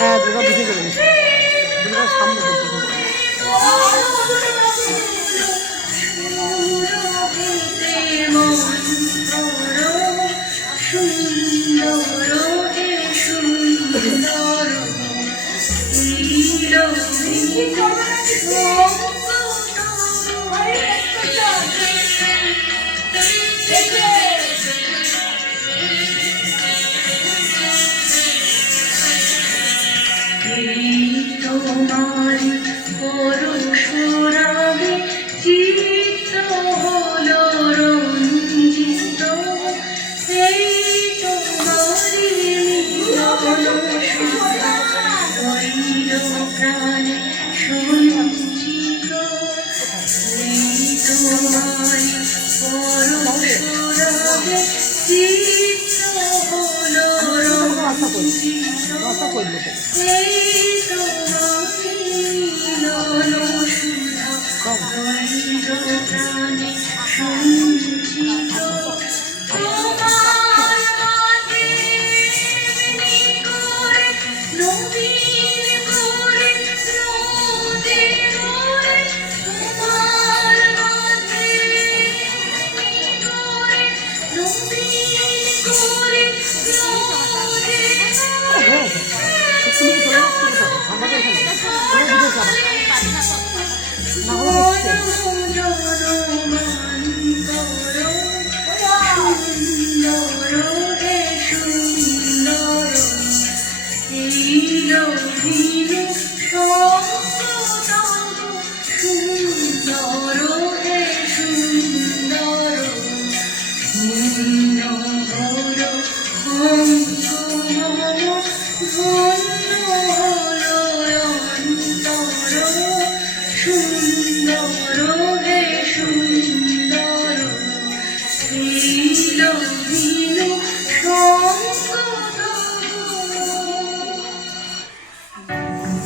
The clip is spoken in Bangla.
হ্যাঁ দুর্গা বুঝে চলে গেছে দুর্গার সামনে তোমারি পরশুরামে চিত্ত হলো রঞ্জিত, এই তোমারি মিলন সুধা হইল প্রাণে সঞ্চিত, এই তোমারি পরশুরামে চিত্ত হলো রঞ্জিত, এই তোমারি মিলন সুধা হইল প্রাণে সঞ্চিত। তোমার মাঝে এমনি করে নবীন করে রোদে রোদে, তোমার মাঝে এমনি করে নবীন করে রোদে সুন্দর হে সুন্দর,